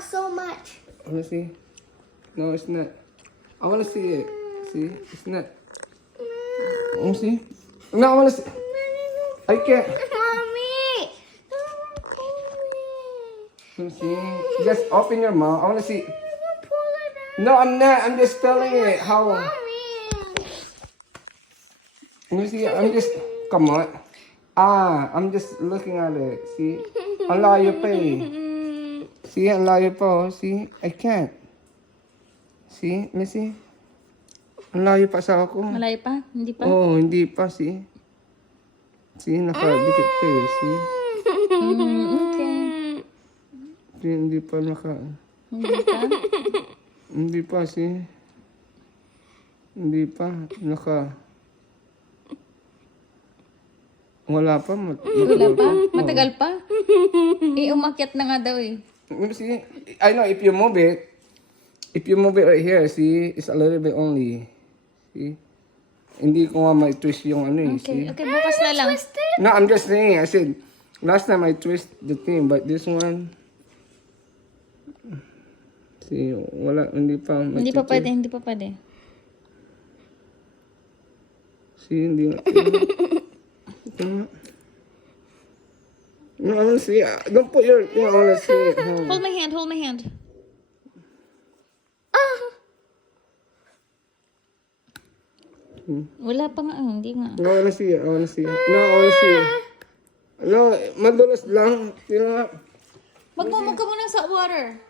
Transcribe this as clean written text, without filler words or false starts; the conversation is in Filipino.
not so much. I wanna see. No, it's not. I wanna see it. See? It's not. I wanna see. No, I wanna see. I can't. Mommy. Let me see. Just open your mouth. I wanna see. Pull it out. No, I'm not. I'm just telling it how. Mommy. Let me see. I'm just. Come on. I'm just looking at it. See? Ang layo pa eh. See? Ang layo pa oh. See? I can't. See? Let me see. Ang layo pa sa ako. Malay pa? Hindi pa? Oh, hindi pa. See? See? Nakadikit pa eh. See? Okay. See? Hindi pa naka... Hindi pa? Hindi pa. See? Hindi pa. Naka... Wala pa. Wala pa? Matagal pa? Umakyat na nga daw eh. See, I know if you move it right here, see, it's a little bit only. See? Hindi ko nga may twist yung ano eh, see? Okay, bukas na lang. No, I'm just saying, I said, last time I twist the thing, but this one, see, wala, hindi pa. Hindi pa pwede, hindi pa pwede. See, hindi nga. Ito nga. No, I wanna see. Don't put your thing, I wanna see it. Hold my hand, hold my hand. Wala pa nga, hindi nga. No, I wanna see it, I wanna see it. No, I wanna see it. No, madulas lang. Tingnan nga. Magmamag ka muna sa water.